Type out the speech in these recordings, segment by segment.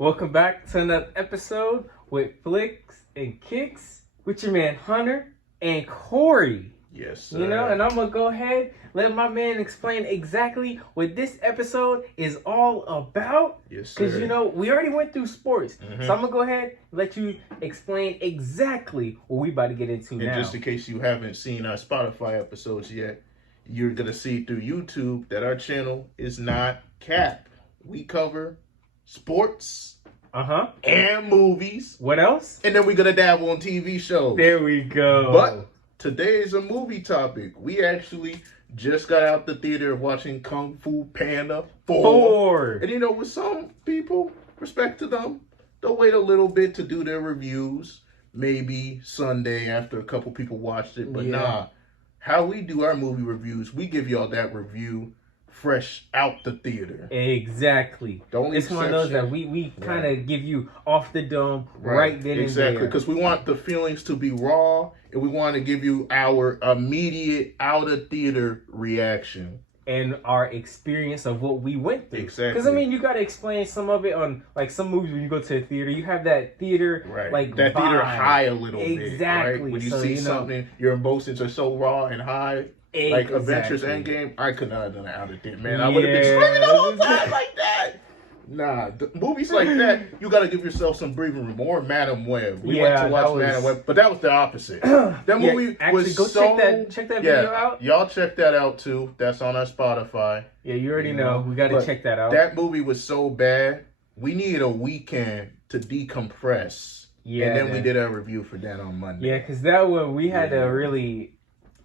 Welcome back to another episode with Flicks and Kicks with your man Hunter and Corey. Yes, sir. You know, and I'm gonna go ahead let my man explain exactly what this episode is all about. Yes, sir. Because you know we already went through sports, so I'm gonna go ahead and let you explain exactly what we about to get into now. And just in case you haven't seen our Spotify episodes yet, you're gonna see through YouTube that our channel is not cap. We cover sports, and movies. What else? And then we're gonna dabble on TV shows. There we go. But today is a movie topic. We actually just got out the theater of watching Kung Fu Panda 4. And you know, with some people, respect to them, they'll wait a little bit to do their reviews. Maybe Sunday after a couple people watched it. But nah, how we do our movie reviews, we give y'all that review fresh out the theater. Exactly. It's one of those that we kind of give you off the dome right then and there. Exactly, because we want the feelings to be raw, and we want to give you our immediate out of theater reaction and our experience of what we went through. Exactly. Because I mean, you got to explain some of it on like some movies when you go to a theater. You have that theater like that vibe. Theater high a little bit. Exactly. Right? When you see something, your emotions are so raw and high. Like Avengers Endgame, I could not have done it out of there, man. I would have been screaming the whole time like that. Nah, movies like that, you got to give yourself some breathing room. Or Madam Web. We went to watch Madam Web, but that was the opposite. That movie was go so... check that video out. Y'all check that out, too. That's on our Spotify. Yeah, you already know. We got to check that out. That movie was so bad, we needed a weekend to decompress. Yeah, and then we did our review for that on Monday. Yeah, because that one, we had to really...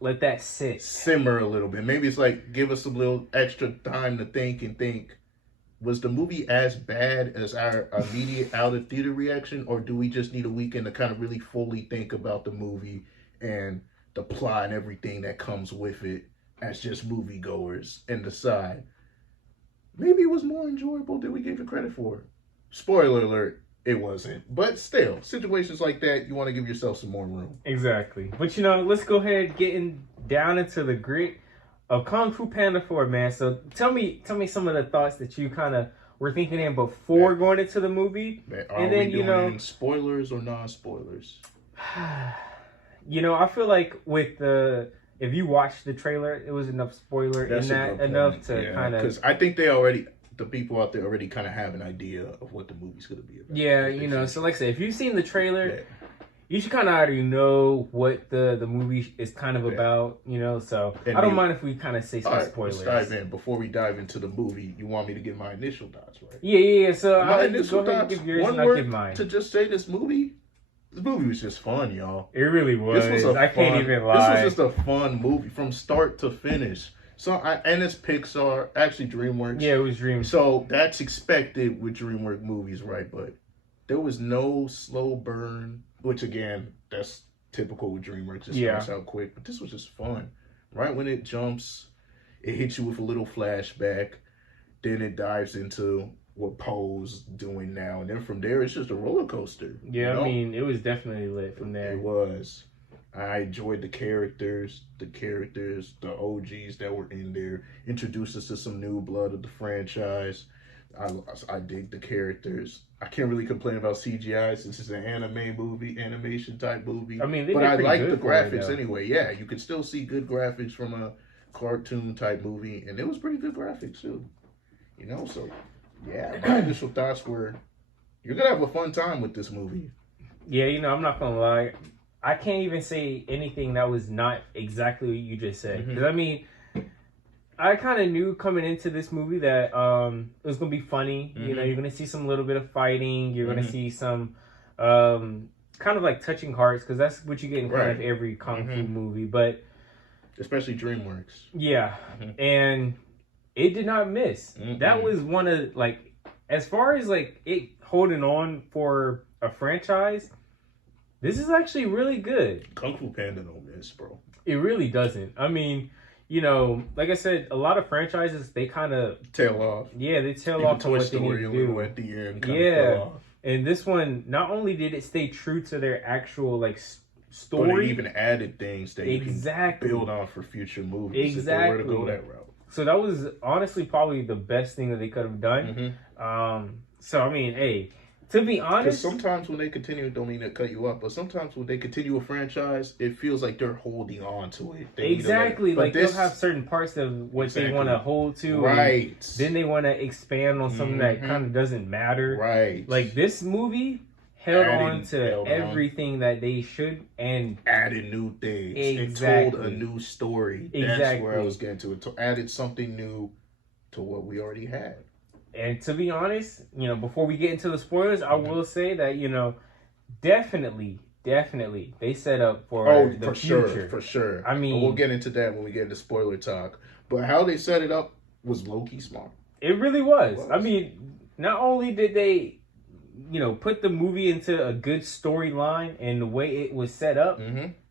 let that simmer a little bit. Maybe it's like give us a little extra time to think and think. Was the movie as bad as our immediate out of theater reaction, or do we just need a weekend to kind of really fully think about the movie and the plot and everything that comes with it as just moviegoers and decide maybe it was more enjoyable than we gave it credit for? Spoiler alert. It wasn't. But still, situations like that, you want to give yourself some more room. Exactly. But, you know, let's go ahead getting down into the grit of Kung Fu Panda 4, man. So tell me some of the thoughts that you kind of were thinking in before going into the movie. Man, and then, you know, spoilers or non-spoilers? You know, I feel like with the... if you watched the trailer, it was enough spoiler in that enough to kind of... because I think the people out there already kind of have an idea of what the movie's going to be about. Yeah, you know, so like I said, if you've seen the trailer, you should kind of already know what the movie is kind of about, you know, so and I don't mind if we kind of say some spoilers. Let's dive in. Before we dive into the movie, you want me to give my initial thoughts, right? Yeah, so my initial thoughts, give yours one word give mine. To just say this movie was just fun, y'all. It really was. Can't even lie. This was just a fun movie from start to finish. So and it's Pixar, actually DreamWorks. Yeah, it was DreamWorks. So that's expected with DreamWorks movies, right? But there was no slow burn, which again, that's typical with DreamWorks. It starts out quick, but this was just fun. Right when it jumps, it hits you with a little flashback, then it dives into what Poe's doing now, and then from there it's just a roller coaster. Yeah, you know? I mean, it was definitely lit from there. It was. I enjoyed the characters, the OGs that were in there. Introduced us to some new blood of the franchise. I dig the characters. I can't really complain about CGI since it's an animation type movie. I mean, but I like the graphics anyway. Yeah, you can still see good graphics from a cartoon type movie, and it was pretty good graphics too. You know, so yeah, my initial thoughts were, you're gonna have a fun time with this movie. Yeah, you know, I'm not gonna lie. I can't even say anything that was not exactly what you just said. Because, I mean, I kind of knew coming into this movie that it was going to be funny. You know, you're going to see some little bit of fighting. You're going to see some kind of like touching hearts. Because that's what you get in kind of every Kung Fu movie. But especially DreamWorks. Yeah. And it did not miss. That was one of, like, as far as, like, it holding on for a franchise... this is actually really good. Kung Fu Panda don't miss, bro. It really doesn't. I mean, you know, like I said, a lot of franchises, they kind of... tail off. Yeah, they tail off from what they need to do. At the end, yeah. And this one, not only did it stay true to their actual, like, story... but it even added things that you can build on for future movies. If they were to go that route. So that was honestly probably the best thing that they could have done. So, I mean, hey... To be Because honest, sometimes when they continue, don't mean to cut you up, but sometimes when they continue a franchise, it feels like they're holding on to it. They exactly. but Like they'll have certain parts of what they want to hold to, right? Then they want to expand on something that kind of doesn't matter, right? Like this movie held on to everything that they should and added new things. Exactly. It told a new story. That's where I was getting to. It added something new to what we already had. And to be honest, before we get into the spoilers, I will say that, definitely, they set up for the future. For sure. I mean, but we'll get into that when we get into spoiler talk. But how they set it up was low-key smart. It really was. I mean, not only did they, put the movie into a good storyline and the way it was set up,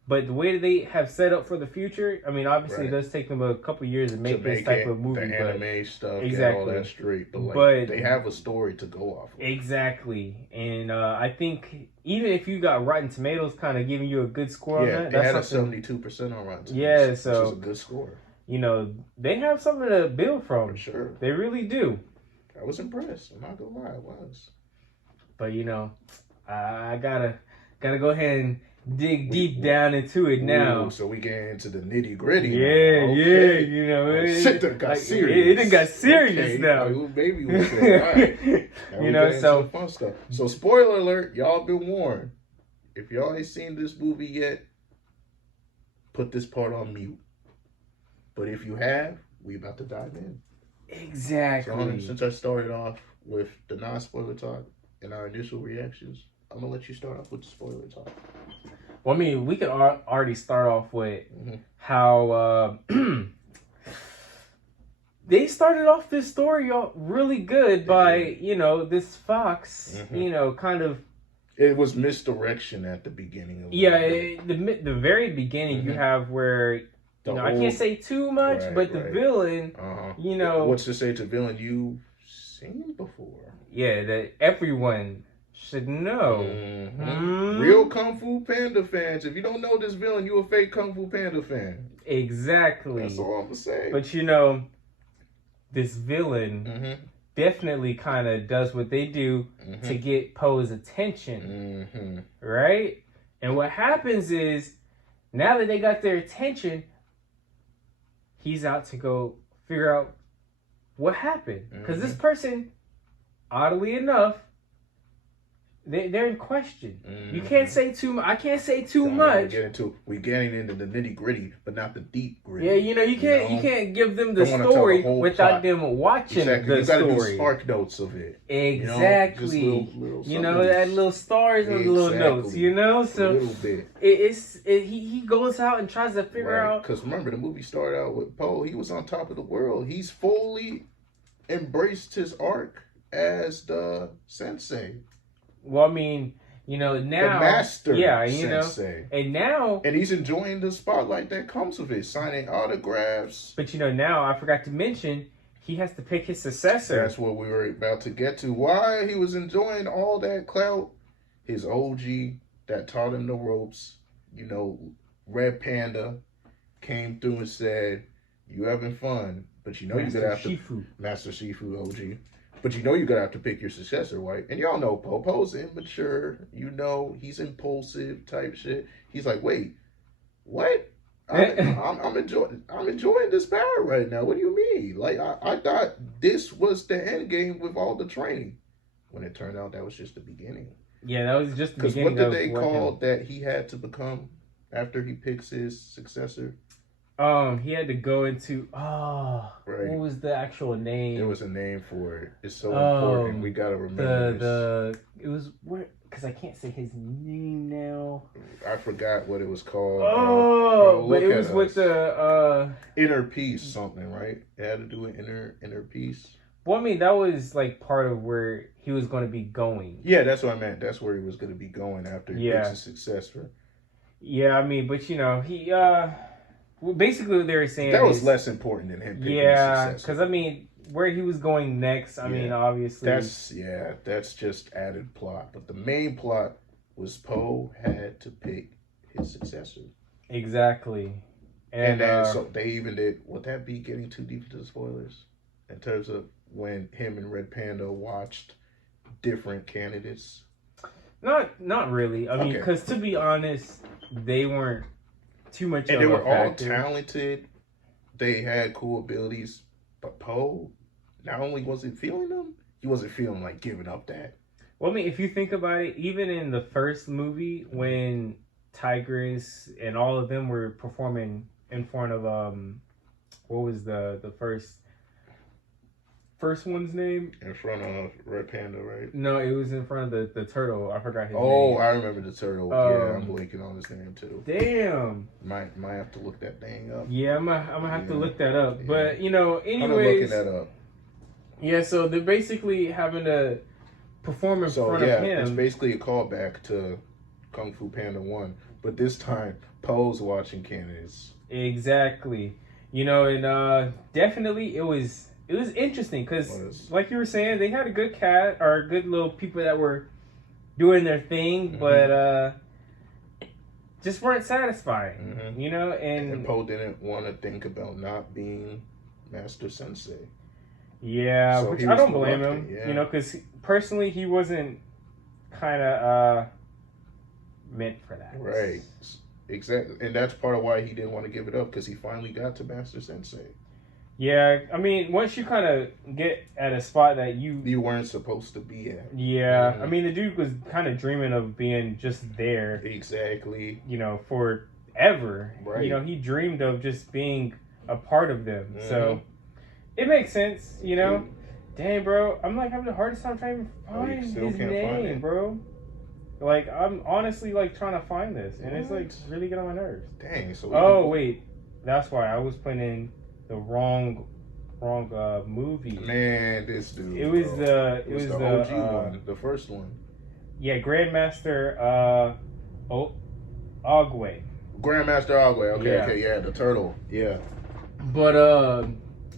but the way that they have set up for the future, I mean, obviously it does take them a couple years to make this type of movie. The anime stuff, exactly. All that straight. But they have a story to go off of. Exactly. And I think even if you got Rotten Tomatoes kind of giving you a good score on that. They had a 72% on Rotten Tomatoes. Yeah, so. Which is a good score. They have something to build from. For sure. They really do. I was impressed. I'm not going to lie, I was. But, I gotta go ahead and dig deep down into it now. So we get into the nitty gritty. Yeah, shit done got serious. It done got serious now. Maybe we say, all right. So the fun stuff. So spoiler alert, y'all been warned. If y'all ain't seen this movie yet, put this part on mute. But if you have, we about to dive in. Exactly. So since I started off with the non-spoiler talk and our initial reactions, I'm gonna let you start off with the spoiler talk. Well, I mean, we could already start off with how they started off this story really good by, this fox, kind of. It was misdirection at the beginning. The very beginning you have where, I can't say too much, but the villain, What's to say to villain you've seen before? Yeah, that everyone should know. Real Kung Fu Panda fans. If you don't know this villain, you a fake Kung Fu Panda fan. Exactly. That's all I'm gonna say. But this villain definitely kind of does what they do to get Poe's attention, right? And what happens is, now that they got their attention, he's out to go figure out what happened. Because this person, oddly enough, they're in question. You can't say too much. I can't say too much. We're getting into the nitty gritty, but not the deep gritty. Yeah, you can't give them the story without them watching the story. You got to do spark notes of it. Exactly. That little stars and little notes. So a little bit. He goes out and tries to figure out. Because remember, the movie started out with Poe. He was on top of the world. He's fully embraced his arc as the sensei. Well, I mean, now the master, sensei. And he's enjoying the spotlight that comes with it, signing autographs. But now I forgot to mention he has to pick his successor. That's what we were about to get to. Why he was enjoying all that clout, his OG that taught him the ropes, Red Panda came through and said, "You having fun, but you're gonna have to Master Shifu OG." But you're gonna have to pick your successor, right? And y'all know Poe's immature. He's impulsive type shit. He's like, wait, what? I'm enjoying this power right now. What do you mean? Like I thought this was the end game with all the training, when it turned out that was just the beginning. Yeah, that was just the beginning. Because what did they call that he had to become after he picks his successor? He had to go into what was the actual name? There was a name for it. It's so important. We gotta remember it was because I can't say his name now. I forgot what it was called. But it was with the inner peace something, right? It had to do with inner peace. Well, I mean, that was like part of where he was going to be going. Yeah, that's what I meant. That's where he was going to be going after he picks his successor. Yeah, I mean, but he well, basically what they were saying that was less important than him picking his successor. Because I mean, where he was going next, I mean, obviously that's just added plot. But the main plot was Poe had to pick his successor. Exactly. And then so they even did. Would that be getting too deep into the spoilers? In terms of when him and Red Panda watched different candidates? Not really. I mean, Okay. because to be honest, they weren't too much And of they a were all factor. talented. They had cool abilities. But Poe, not only was he feeling them, he wasn't feeling like giving up that. Well, I mean, if you think about it, even in the first movie, when Tigress and all of them were performing in front of what was the first one's name? In front of Red Panda, right? No, it was in front of the turtle. I forgot his name. Oh, I remember the turtle. Yeah, I'm blanking on his name too. Damn. Might have to look that thing up. Yeah, I'm gonna have to look that up. Yeah. But you know, anyways, I'm looking that up. Yeah, so they're basically having to perform in front of him. It's basically a callback to Kung Fu Panda 1, but this time Poe's watching candidates. Exactly. You know, and definitely it was interesting because, like you were saying, they had a good good little people that were doing their thing, but just weren't satisfying. You know, and Poe didn't want to think about not being Master Sensei. Yeah, So which I don't blame him. Yeah. You know, because personally, he wasn't kind of meant for that. Right. Exactly. And that's part of why he didn't want to give it up, because he finally got to Master Sensei. Yeah, I mean, once you kind of get at a spot that you weren't supposed to be at. Yeah, I mean, the dude was kind of dreaming of being just there. Exactly. You know, forever. Right. You know, he dreamed of just being a part of them. So it makes sense, you know. Dang, bro, I'm like having the hardest time trying to find his name, bro. Like, I'm honestly like trying to find this, and it's like really getting on my nerves. Dang. So. Oh wait, that's why I was putting in the wrong movie. Man, this dude. It was the OG one, the first one. Yeah, Grandmaster Ogway. Grandmaster Ogway. Okay, yeah, the turtle. Yeah. But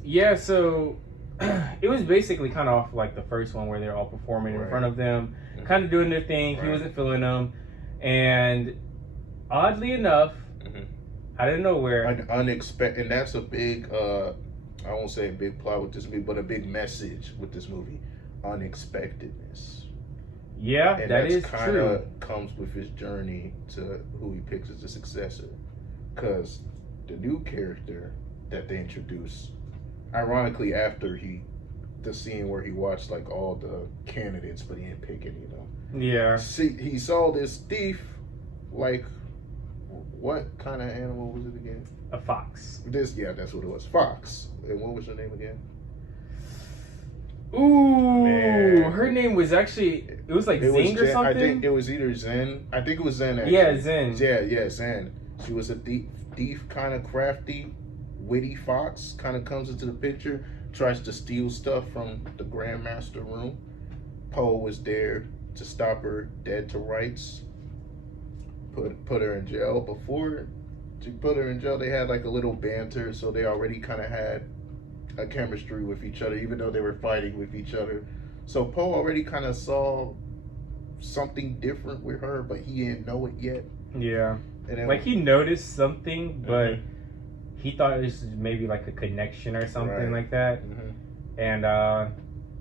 yeah, so it was basically kind of off like the first one where they're all performing in front of them, kind of doing their thing. He wasn't feeling them, and oddly enough, out of nowhere, unexpected, and that's a big. I won't say a big plot with this movie, but a big message with this movie: unexpectedness. Yeah, and that is true. Comes with his journey to who he picks as the successor, because the new character that they introduce, ironically after the scene where he watched like all the candidates but he didn't pick any of them. Yeah. See, he saw this thief, like, what kind of animal was it again? A fox. That's what it was. Fox. And what was her name again? Ooh, man. Her name was actually, it was like Zing or something? I think it was either Zen. I think it was Zen, actually. Yeah, Zen. Yeah, Zen. She was a thief, kind of crafty, witty fox, kind of comes into the picture, tries to steal stuff from the Grandmaster room. Poe was there to stop her dead to rights, put her in jail. Before she put her in jail, they had like a little banter, so they already kind of had a chemistry with each other, even though they were fighting with each other. So Poe already kind of saw something different with her, but he didn't know it yet. Yeah. And then, like, he noticed something, but he thought it was maybe like a connection or something like that. And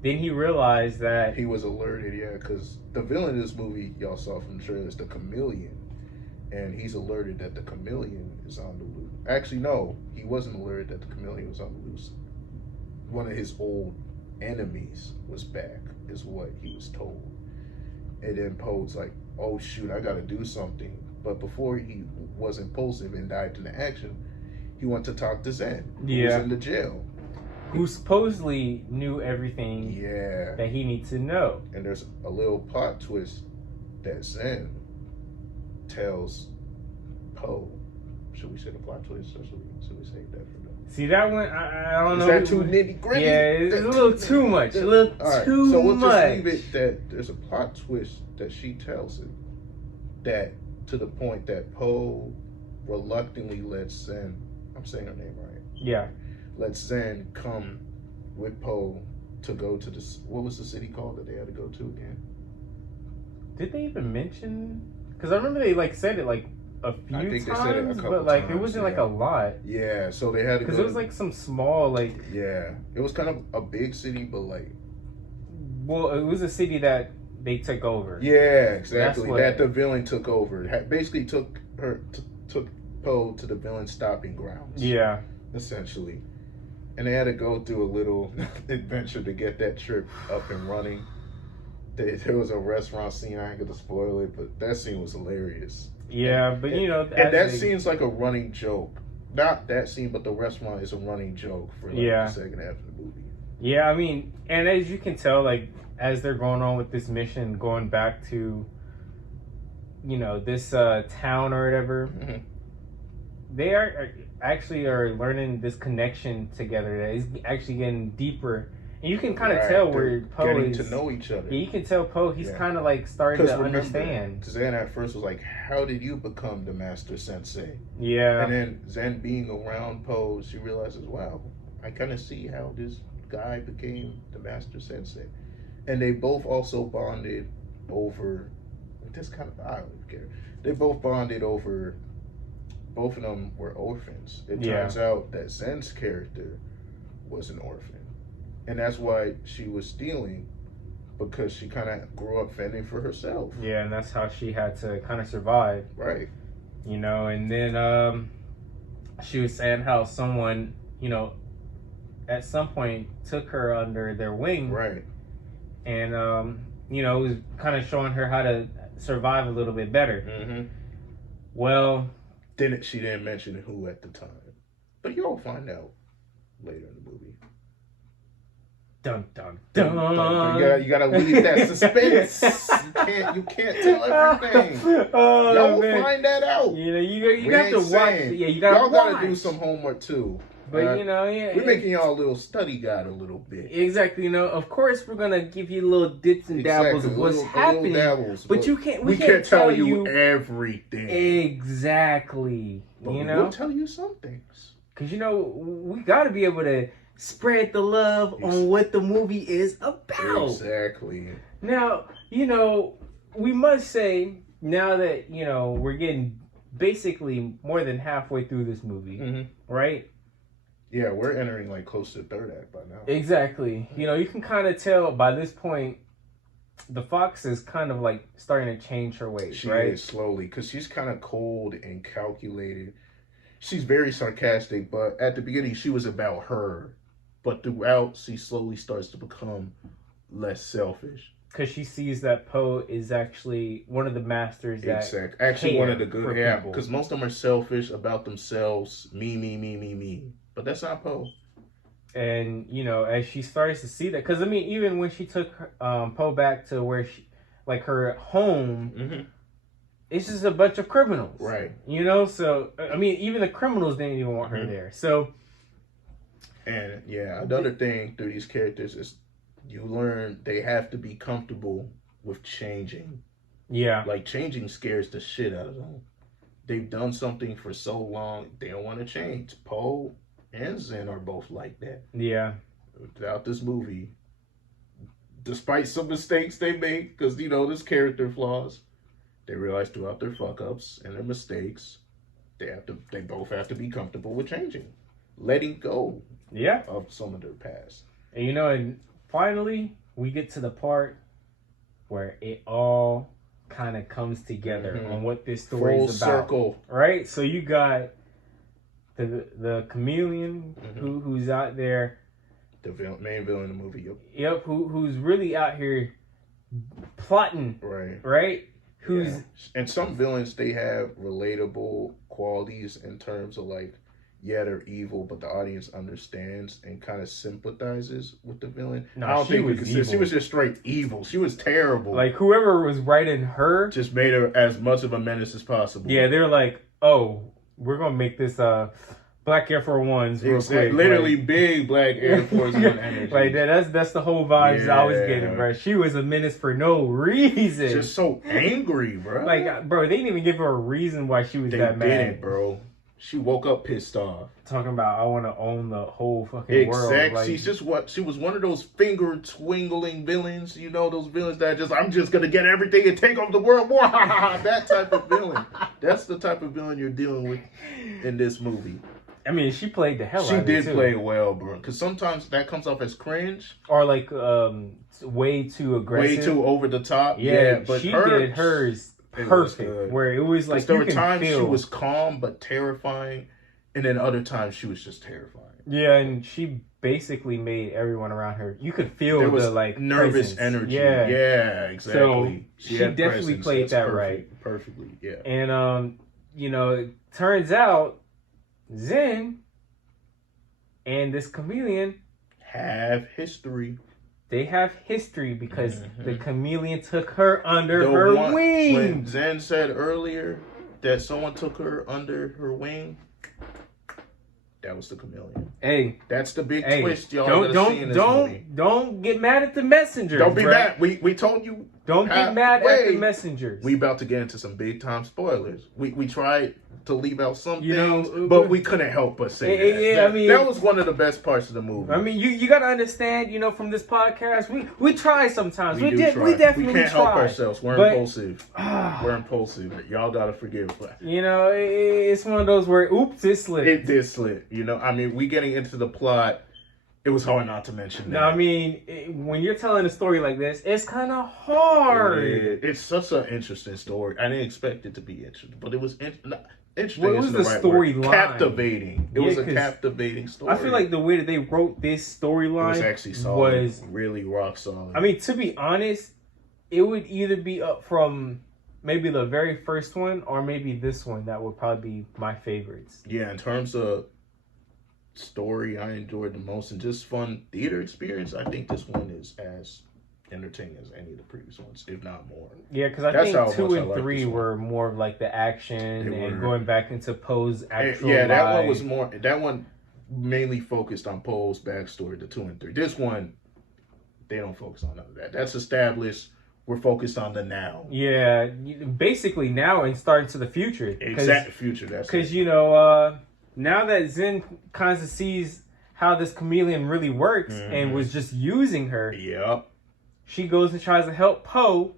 then he realized that he was alerted, because the villain in this movie, y'all saw from the trailer, is the Chameleon. And he's alerted that the Chameleon is on the loose. Actually, no, he wasn't alerted that the Chameleon was on the loose. One of his old enemies was back, is what he was told. And then Poe's like, oh shoot, I gotta do something. But before he was impulsive and dived into action, he went to talk to Zen, who was in the jail. Who supposedly knew everything that he needs to know. And there's a little plot twist that Zen tells Poe. Should we say the plot twist, or should we save that for them? See, that one, I don't know. Is that too nitty gritty? Yeah, it's a little too much. Too so we'll much. just leave it that there's a plot twist that she tells him, that to the point that Poe reluctantly lets Zen, I'm saying her name right. Yeah. Lets Zen come with Poe to go to what was the city called that they had to go to again? Did they even mention? Because I remember they like said it like a few times, they said it a couple but like times, it wasn't like a lot. Yeah, so they had to go. Because it was like some small like. Yeah, it was kind of a big city, but like Well, it was a city that they took over. Yeah, exactly. What, that the villain took over. Basically took Poe to the villain's stopping grounds. Yeah. Essentially. And they had to go through a little adventure to get that trip up and running. There was a restaurant scene. I ain't gonna spoil it, but that scene was hilarious. Yeah, but you know, and that scene's like a running joke. Not that scene, but the restaurant is a running joke for like the second half of the movie. Yeah, I mean, and as you can tell, like as they're going on with this mission, going back to, you know, this town or whatever, they are learning this connection together that is actually getting deeper. And you can kind of tell where Poe is getting to know each other. Yeah, you can tell Poe he's kind of like starting to understand. Zen at first was like, "How did you become the master sensei?" Yeah, and then Zen being around Poe, she realizes, "Wow, I kind of see how this guy became the master sensei." And they both also bonded over this kind of I don't care. They both bonded over. Both of them were orphans. It turns out that Zen's character was an orphan. And that's why she was stealing, because she kind of grew up fending for herself. Yeah, and that's how she had to kind of survive. Right. You know, and then she was saying how someone, you know, at some point took her under their wing. Right. And, you know, it was kind of showing her how to survive a little bit better. Mm-hmm. Well... She didn't mention who at the time. But you'll find out later in the movie. Dun, dun, dun. You gotta leave that suspense. You can't tell everything. Y'all will find that out. You know, you got to watch. Yeah, you gotta y'all gotta do some homework too. But you know, we're making y'all a little study guide a little bit. Exactly. You know, of course we're gonna give you little dips and dabbles of what's happening. But you can't. We can't tell you everything. Exactly. But you know, we'll tell you some things. Because you know, we gotta be able to spread the love on what the movie is about. Exactly. Now, you know, we must say, now that, you know, we're getting basically more than halfway through this movie, right? Yeah, we're entering like close to the third act by now. Exactly. You know, you can kind of tell by this point, the Fox is kind of like starting to change her ways, right? She is slowly, because she's kind of cold and calculated. She's very sarcastic, but at the beginning she was about her. But throughout, she slowly starts to become less selfish. Because she sees that Poe is actually one of the masters that actually one of the good, because most of them are selfish about themselves. Me. But that's not Poe. And, you know, as she starts to see that, because, I mean, even when she took Poe back to where she, like her home, it's just a bunch of criminals. Right. You know, so, I mean, even the criminals didn't even want her there. So... And yeah, another thing through these characters is you learn they have to be comfortable with changing. Yeah. Like, changing scares the shit out of them. They've done something for so long, they don't want to change. Poe and Zen are both like that. Yeah. Throughout this movie, despite some mistakes they make, because, you know, there's character flaws, they realize throughout their fuck-ups and their mistakes, they both have to be comfortable with changing. Letting go of some of their past. And you know, and finally we get to the part where it all kind of comes together on what this story is about. Full circle. Right? So you got the chameleon who's out there. The main villain in the movie, Yep, who's really out here plotting. Right? And some villains, they have relatable qualities in terms of like, yeah, they're evil, but the audience understands and kind of sympathizes with the villain. No, I don't think we could say she was just straight evil. She was terrible. Like, whoever was writing her just made her as much of a menace as possible. Yeah, they're like, oh, we're gonna make this Black Air Force Ones real quick. Literally like, big Black Air Force One energy. Like that's the whole vibes I was getting, bro. She was a menace for no reason. Just so angry, bro. Like, bro, they didn't even give her a reason why she was that mad. They didn't, bro. She woke up pissed off. Talking about, I want to own the whole fucking world. Exactly. Like, she was one of those finger twingling villains. You know, those villains that I'm just going to get everything and take over the world. That type of villain. That's the type of villain you're dealing with in this movie. I mean, she played the hell She out of it, did too. play well, bro. Because sometimes that comes off as cringe. Or, like, way too aggressive. Way too over the top. Yeah, but she did hers perfect. Where it was like, there you were can times feel. she was calm but terrifying. And then other times she was just terrifying. Yeah, and she basically made everyone around her. You could feel there was the like nervous presence. energy. Yeah, Yeah, exactly. So she definitely played that right. Perfectly, yeah. And you know, it turns out Zen and this chameleon have history. They have history because the chameleon took her under her wing. When Zen said earlier that someone took her under her wing, that was the chameleon. Hey, that's the big twist, y'all. Don't get mad at the messengers. Don't be mad. We told you. Don't get mad at the messengers. We about to get into some big time spoilers. We tried to leave out some things, but we couldn't help but say that. Yeah, I mean, that was one of the best parts of the movie. I mean, you got to understand, you know, from this podcast, we try sometimes. We definitely we can't help ourselves. We're impulsive. We're impulsive. Y'all gotta forgive us. You know, it's one of those where oops, it slipped. It did slip. You know, I mean, we getting into the plot. It was hard not to mention that. No, I mean, when you're telling a story like this, it's kind of hard. It's such an interesting story. I didn't expect it to be interesting, but it was interesting. What was the storyline? Captivating. It was a captivating story. I feel like the way that they wrote this storyline was actually solid. Was really rock solid. I mean, to be honest, it would either be up from maybe the very first one or maybe this one that would probably be my favorites. Yeah, in terms of story, I enjoyed the most, and just fun theater experience, I think this one is as entertaining as any of the previous ones, if not more. Yeah, because I think 2 and 3 were more of like the action and going back into Poe's actual life. That one was more. That one mainly focused on Poe's backstory. The 2 and 3. This one, they don't focus on none of that. That's established. We're focused on the now. Yeah, basically now and starting to the future. Exact future. That's because you know now that Zen kind of sees how this chameleon really works and was just using her. Yep. She goes and tries to help Poe.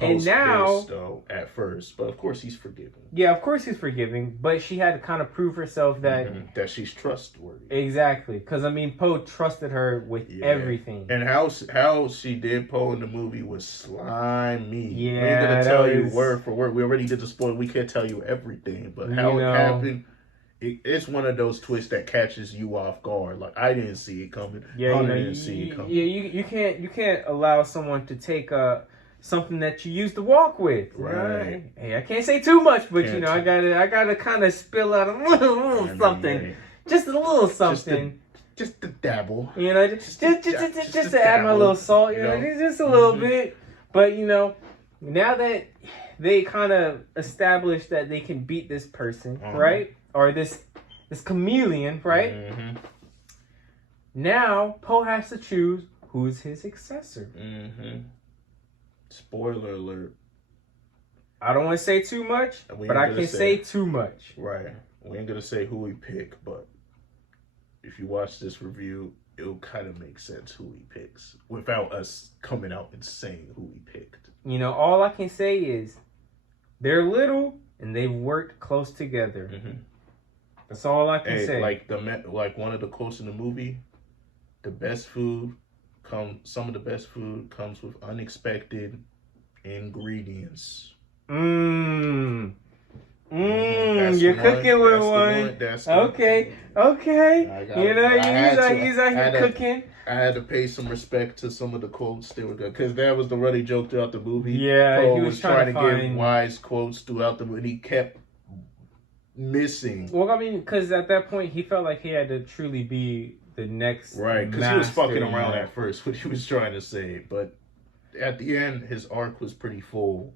And now, pissed, though, at first, but of course he's forgiving. Yeah, of course he's forgiving, but she had to kind of prove herself that that she's trustworthy. Exactly, because I mean, Poe trusted her with everything. And how she did Poe in the movie was slimy. Yeah, we ain't gonna tell you word for word. We already did the spoiler. We can't tell you everything, but how it happened. It's one of those twists that catches you off guard. Like I didn't see it coming. Yeah, Hunter didn't see it coming. Yeah, you can't allow someone to take something that you used to walk with. Right. Hey, I can't say too much, but you know, I gotta kind of spill out a little something, just a little something, just to dabble. You know, just to add my little salt. You know, just a little bit. But you know, now that they kind of established that they can beat this person, right? Or this chameleon, right? Now Poe has to choose who's his successor. Spoiler alert. I don't want to say too much, but I can say too much. Right. We ain't gonna say who we pick, but if you watch this review, it'll kind of make sense who he picks without us coming out and saying who he picked. You know, all I can say is they're little and they've worked close together. That's all I can say. Like one of the quotes in the movie, the best food some of the best food comes with unexpected ingredients. You're cooking with one. Okay. You know, he's out here cooking. I had to pay some respect to some of the quotes they were good, because that was the running joke throughout the movie. Yeah, Poe was trying to give wise quotes throughout the movie. He kept missing. Well, I mean, because at that point he felt like he had to truly be the next because he was fucking around at first what he was trying to say, but at the end his arc was pretty full,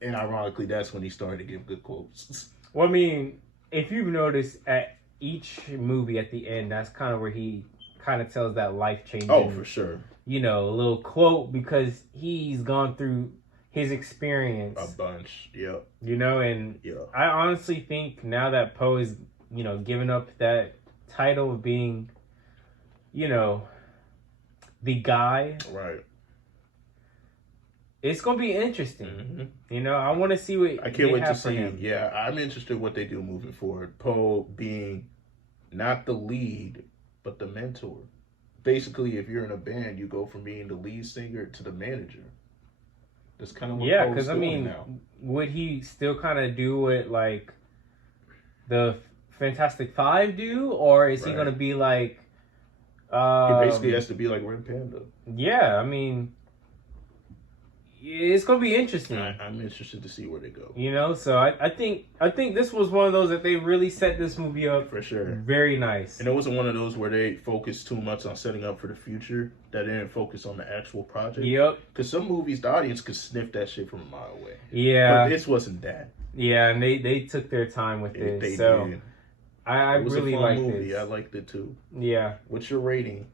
and ironically that's when he started to give good quotes. Well, I mean, if you've noticed at each movie at the end, that's kind of where he kind of tells that life-changing, for sure, you know, a little quote, because he's gone through his experience a bunch. You know, and I honestly think now that Poe is, you know, giving up that title of being, you know, the guy. Right. it's gonna be interesting. Mm-hmm. You know, I want to see what I can't wait to have for see. him. Yeah, I'm interested in what they do moving forward. Poe being not the lead, but the mentor. Basically, if you're in a band, you go from being the lead singer to the manager. That's kind of what Yeah, Poe's because I doing mean, now. would he still kind of do it like the Fantastic Five do, or is he Right. gonna be like? He basically has to be like Red Panda. Yeah, I mean, it's gonna be interesting. I'm interested to see where they go. You know, so I think this was one of those that they really set this movie up For sure. very nice. And it wasn't one of those where they focused too much on setting up for the future that they didn't focus on the actual project. Yep. Because some movies, the audience could sniff that shit from a mile away. Yeah. But this wasn't that. Yeah, and they took their time with this. They so did. I It was really a fun like movie. this. I liked it too. Yeah. What's your rating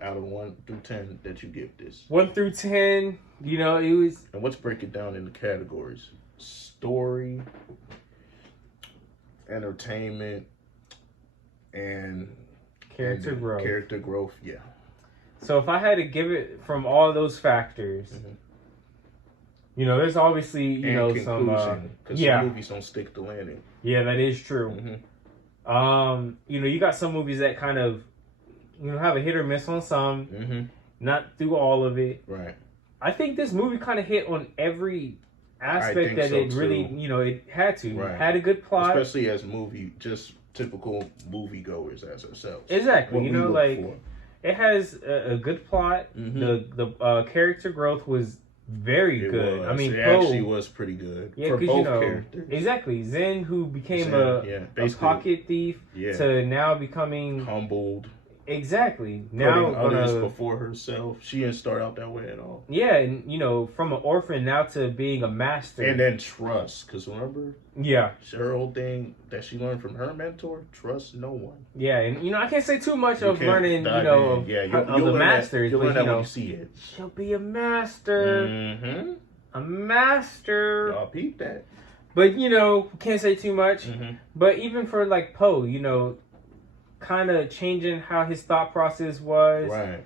out of 1 through 10 that you give this? 1 through 10. You know, it was. And let's break it down into categories: story, entertainment, and Character growth. Character growth, yeah. So if I had to give it from all those factors, you know, there's obviously you know some because yeah, some movies don't stick the landing. Yeah, that is true. You know, you got some movies that kind of have a hit or miss on some, not through all of it. Right. I think this movie kind of hit on every aspect that it really, it had to. Right. It had a good plot, especially as just typical moviegoers as ourselves. Exactly. What you we know, look like for. it has a good plot. The character growth was very good. I mean, it Poe actually was pretty good for because both characters. Exactly. Zen, who became a pocket thief, to now becoming humbled. Exactly. Putting now others before herself. She didn't start out that way at all. Yeah, and from an orphan now to being a master. And then trust, because remember? Yeah. Her whole thing that she learned from her mentor, trust no one. Yeah, and I can't say too much of learning, of the masters. You'll learn that when you see it. She'll be a master. Mm-hmm. A master. Y'all peep that. But, can't say too much. But even for, like, Poe, kind of changing how his thought process was. Right.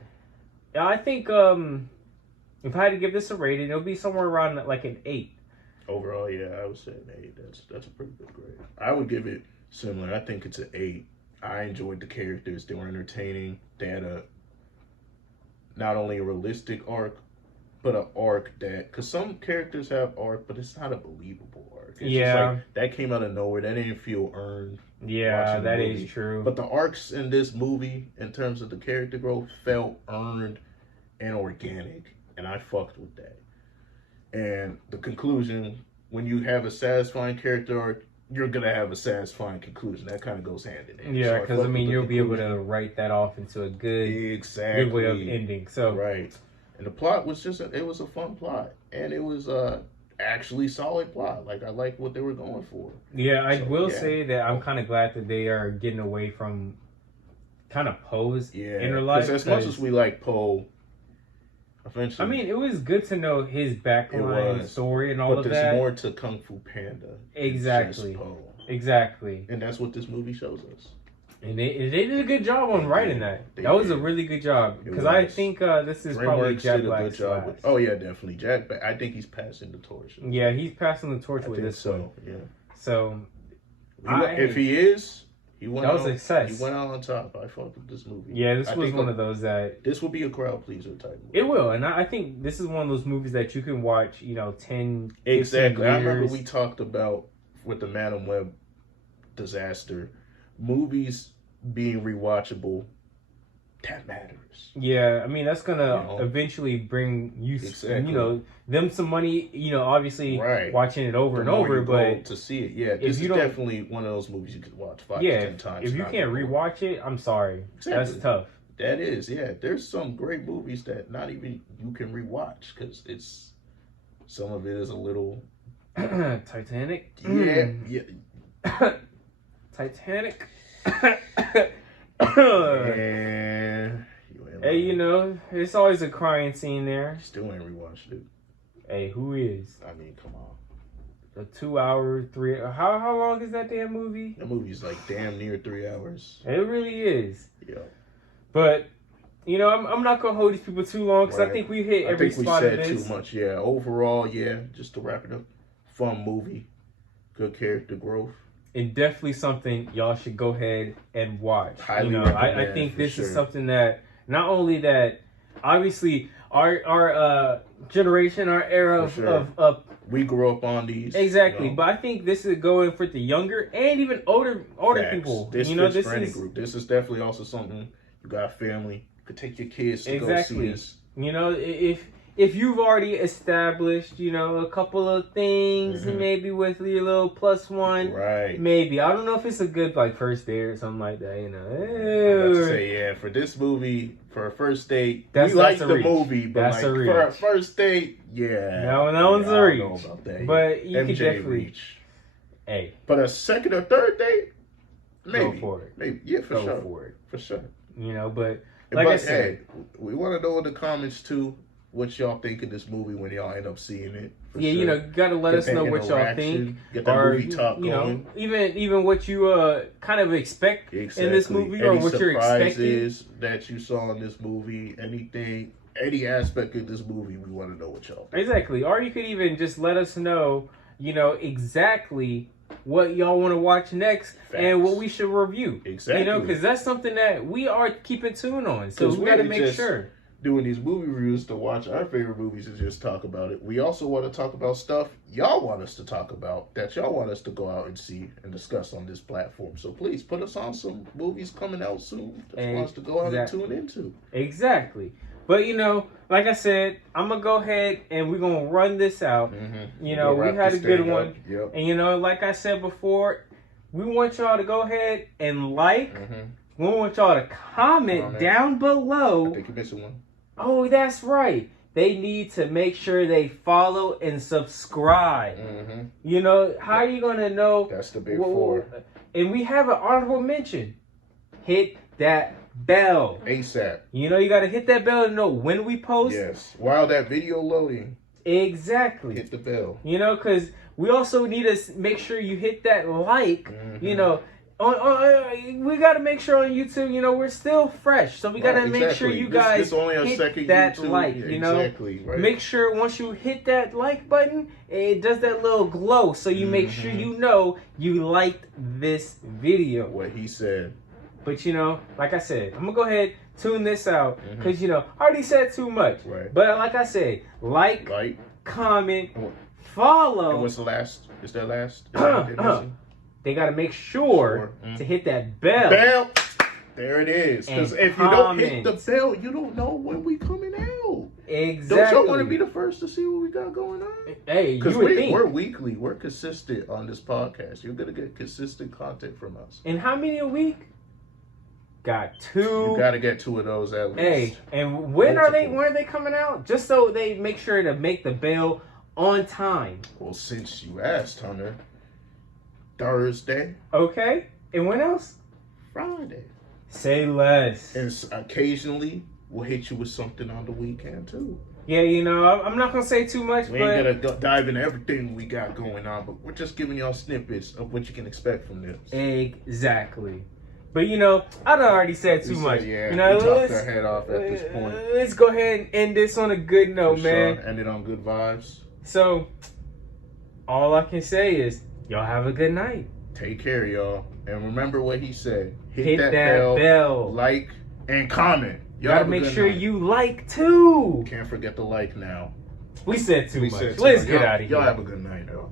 I think if I had to give this a rating, it'll be somewhere around like an 8. Overall, yeah, I would say an 8. That's a pretty good grade. I would give it similar. I think it's an 8. I enjoyed the characters. They were entertaining. They had not only a realistic arc, but an arc because some characters have arc, but it's not a believable arc. It's just like, that came out of nowhere. That didn't feel earned. Yeah, that is true. But the arcs in this movie, in terms of the character growth, felt earned and organic. And I fucked with that. And the conclusion, when you have a satisfying character arc, you're going to have a satisfying conclusion. That kind of goes hand in hand. Yeah, because, you'll be able to write that off into a good way of ending. So right. And the plot was it was a fun plot. And it was actually solid plot. Like, I like what they were going for. Yeah, I will say that I'm kind of glad that they are getting away from kind of Poe's inner life. As much as we like Poe, eventually... I mean, it was good to know his background story and all of that. But there's more to Kung Fu Panda. Exactly. Poe. Exactly. And that's what this movie shows us. And they did a good job on writing that. That was a really good job. Because I think this is probably Jack Black's last. Oh, yeah, definitely. Jack, but I think he's passing the torch. Yeah, he's passing the torch with this one. Yeah. So, if he is, he went out on top. I fucked with this movie. Yeah, this was one of those that... This will be a crowd pleaser type movie. It will. And I think this is one of those movies that you can watch, 10, Exactly. years. I remember we talked about, with the Madam Web disaster, movies being rewatchable, that matters. Yeah, I mean, that's gonna eventually bring you, them some money. Obviously, watching it over and over. But to see it, this is definitely one of those movies you could watch 5 to 10 times. If you can't rewatch it, I'm sorry, that's tough. That is, There's some great movies that not even you can rewatch because some of it is a little Titanic. Yeah. Titanic. And hey, it's always a crying scene there. Still ain't rewatched it. Hey, who is? I mean, come on. A 2 hour, 3. How long is that damn movie? That movie's like damn near 3 hours. It really is. Yeah. But you know, I'm not gonna hold these people too long because I think we hit every spot of this. I think we said too much. Yeah. Overall, yeah. Just to wrap it up, fun movie, good character growth, and definitely something y'all should go ahead and watch. Highly you know, recommend, I think this sure. is something that not only that, obviously our generation, our era of we grew up on these exactly, you know? but I think this is going for the younger and even older Facts. people. This you know, fits for any group. This is definitely also something you got family. You could take your kids to go see this. You know, if you've already established, you know, a couple of things, maybe with your little plus one, right? Maybe I don't know if it's a good like first date or something like that. You know, I'm about to say yeah. For this movie, for a first date, we like the movie, but that's like for a first date, yeah, that one's a reach. I don't know about that. But you MJ could definitely reach. Hey, but a second or third date, maybe go for it. Maybe yeah, for go sure, for it. For sure. You know, but like I said, hey, we want to know in the comments too what y'all think of this movie when y'all end up seeing it. Yeah, sure. You know, gotta let us know what y'all think. Get that movie talk you going. know, even what you kind of expect in this movie, or what you're expecting that you saw in this movie. Anything, any aspect of this movie, we want to know what y'all think. Exactly. Or you could even just let us know, you know, exactly what y'all want to watch next. Facts. And what we should review. Exactly. You know, because that's something that we are keeping tune on. So we got to make sure. Doing these movie reviews to watch our favorite movies and just talk about it. We also want to talk about stuff y'all want us to talk about, that y'all want us to go out and see and discuss on this platform. So please put us on some movies coming out soon that you want us to go out and tune into. Exactly. But, you know, like I said, I'm going to go ahead and we're going to run this out. You know, we had a good one. Yep. And, you know, like I said before, we want y'all to go ahead and like. We want y'all to comment down below. I think you're missing one. Oh, that's right. They need to make sure they follow and subscribe. You know, how are you going to know? That's the big four. And we have an honorable mention. Hit that bell. ASAP. You know, you got to hit that bell to know when we post. Yes. While that video loading. Exactly. Hit the bell. You know, because we also need to make sure you hit that like. You know, we got to make sure on YouTube, you know, we're still fresh. So we got to make sure you guys hit that like, you know. Exactly, right. Make sure once you hit that like button, it does that little glow. So you make sure you know you liked this video. What he said. But, you know, like I said, I'm going to go ahead, tune this out. Because, you know, I already said too much. Right. But like I said, like, comment, follow. And what's the last? Is that last? They got to make sure to hit that bell. There it is. Because if you don't hit the bell, you don't know when we coming out. Exactly. Don't y'all want to be the first to see what we got going on? Hey, you would think. We're weekly. We're consistent on this podcast. You're going to get consistent content from us. And how many a week? Got 2. You got to get 2 of those at least. Hey, and when are they coming out? Just so they make sure to make the bell on time. Well, since you asked, Hunter, Thursday. Okay. And when else? Friday. Say less. And occasionally, we'll hit you with something on the weekend, too. Yeah, you know, I'm not going to say too much, we ain't going to dive into everything we got going on, but we're just giving y'all snippets of what you can expect from this. Exactly. But, you know, I done already said too much. Yeah, you know, we talked our head off at this point. Let's go ahead and end this on a good note, man. End it on good vibes. So, all I can say is, y'all have a good night. Take care, y'all. And remember what he said. Hit that bell, like, and comment. Y'all gotta make sure you like, too. Can't forget to like now. We said too much. Let's get out of here. Y'all have a good night, though.